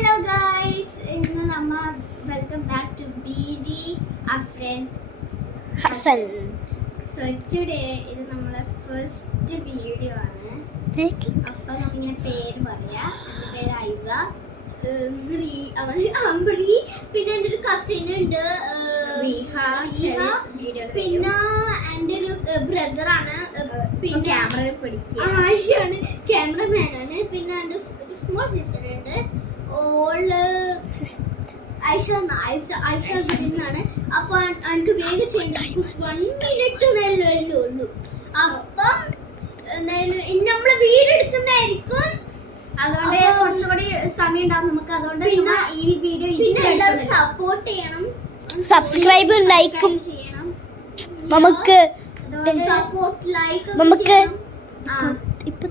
Hello guys, ഇന്ന് നമ്മ welcome back to BV Afren Hassan. So today ഇത് നമ്മളെ ഫസ്റ്റ് വീഡിയോ ആണ്. അപ്പോൾ നമ്മ പേര് പറയാ. എൻ്റെ പേര് ഐസ. അംബ്രി പിന്നെ എൻ്റെ ഒരു കസിൻ ഉണ്ട് റിഹ. പിന്നെ എൻ്റെ ഒരു ബ്രദർ ആണ്. പിന്നെ ക്യാമറ പഠിക്കുക ആയിഷാണ്, ക്യാമറമാൻ ആണ്. പിന്നെ എൻ്റെ ഒരു സ്മോൾ സിസ്റ്റർ ഉണ്ട്. ഓള് ഐഷ എന്നാണ്. അപ്പൊ എനിക്ക് വേഗം ചെയ്യണ്ട 1 മിനിറ്റ് നല്ലേ ഉള്ളൂ. അപ്പം നമ്മള് വീഡിയോ എടുക്കുന്നതായിരിക്കും, അതുകൊണ്ട് കുറച്ചുകൂടി സമയം ഉണ്ടാവും നമുക്ക്. അതുകൊണ്ട് പിന്നെ ഈ വീഡിയോ എല്ലാവരും സപ്പോർട്ട് ചെയ്യണം, സബ്സ്ക്രൈബ് ലൈക്കും ചെയ്യണം. നമുക്ക് സപ്പോർട്ട് ലൈക്ക് നമുക്ക് ഇപ്പൊ